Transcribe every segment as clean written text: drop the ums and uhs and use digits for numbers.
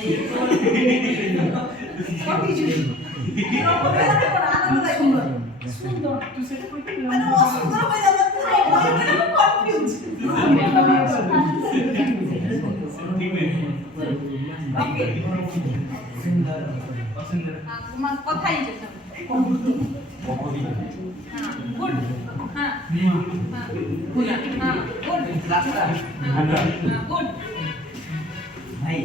छोटी छोटी सुंदर सुंदर तू सेट करते मैंने वो सुंदर हो जाता है मैंने कंफ्यूज ठीक है ओके सुंदर सुंदर मग কথা ही যেতে हां गुड हां हां गुड हां गुड रास्ता हां गुड भाई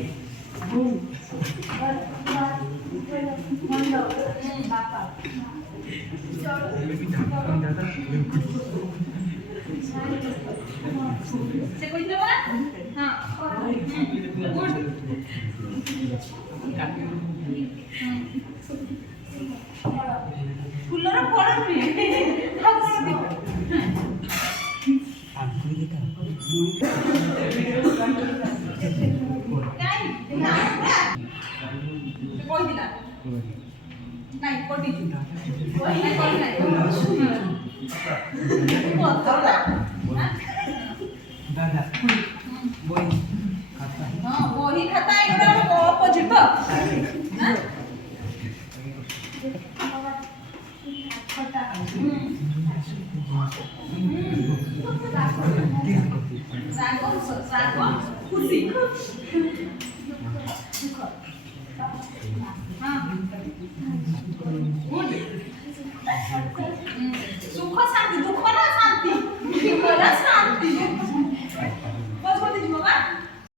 से कोई तो बोला हां गुड फुलर पड़ो नहीं हां कर दे काय ना कोई दिला नहीं कोटी कोई नहीं कोई नहीं बहुत थोड़ा दादा बोई खाता हां वो ही खाता है इधर वो ऑपोजिट तो हां खाता रागो खुशी हां गुड सुख शांति दुख ना शांति बोला